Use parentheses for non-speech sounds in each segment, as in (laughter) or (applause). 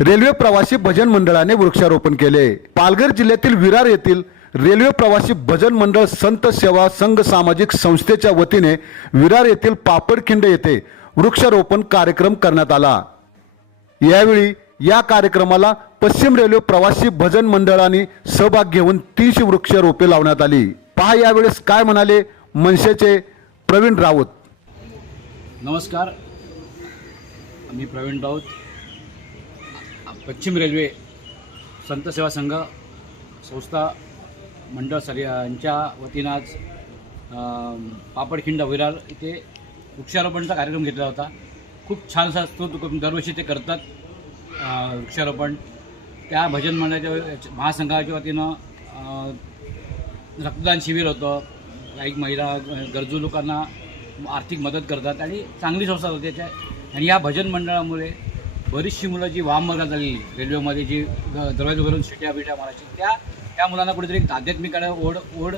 Railway प्रवासी भजन मंडळाने वृक्षारोपण केले. पालघर जिल्ह्यातील विरार येथील रेल्वे प्रवासी भजन मंडळ संत सेवा संघ सामाजिक संस्थेच्या वतीने विरार येथील पापडखिंड येथे वृक्षारोपण कार्यक्रम करण्यात आला. यावेळी या कार्यक्रमाला पश्चिम रेल्वे प्रवासी भजन मंडळाने सहभाग घेऊन तीनशे वृक्षारोपे लावण्यात आली. पहा यावेळेस काय म्हणाले मनसेचे प्रवीण राऊत. नमस्कार. मी प्रवीण राऊत. पश्चिम रेल्वे संत सेवा संघ संस्था मंडळ सर यांच्या वतीनं आज पापडखिंड विरार इथे वृक्षारोपणचा कार्यक्रम घेतला होता. खूप छान असा असतो तो दरवर्षी ते करतात. वृक्षारोपण त्या भजन मंडळाच्या महासंघाच्या वतीनं रक्तदान शिबिर होतं. काही महिला गरजू लोकांना आर्थिक मदत करतात आणि चांगली संस्था होते. त्या आणि या भजन मंडळामुळे बरीचशी मुलं जी वामवर्गात आलेली रेल्वेमध्ये जी दरवाजे भरून शिट्या बिट्या मारायची त्या त्या मुलांना कुठेतरी एक ओढ ओढ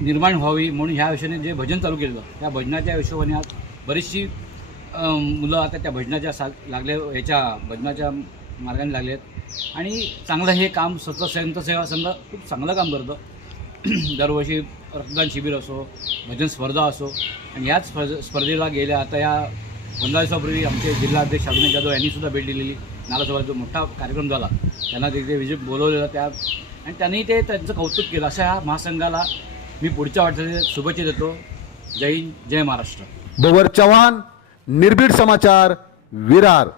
निर्माण व्हावी म्हणून ह्या विषयाने जे भजन चालू केलं त्या भजनाच्या हिशोबाने आज बरीचशी मुलं आता त्या भजनाच्या सा लागले ह्याच्या भजनाच्या मार्गाने लागले आहेत. आणि चांगलं हे काम स्वतः संत सेवा संघ खूप चांगलं काम करतं. (clears throat) दरवर्षी रक्तदान शिबिर असो भजन स्पर्धा असो आणि याच स्पर्ध स्पर्धेला गेल्या आता या पंधरा दिवसापूर्वी आमचे जिल्हाध्यक्ष अभिनय जाधव यांनीसुद्धा भेट दिलेली. नालासोबत जो मोठा कार्यक्रम झाला त्यांना तिथे विजिट बोलवलेलं त्या आणि त्यांनी ते त्यांचं कौतुक केलं. अशा ह्या महासंघाला मी पुढच्या वाटचाली शुभेच्छा देतो. जय हिंद जय महाराष्ट्र. भवर चव्हाण निर्भीड समाचार विरार.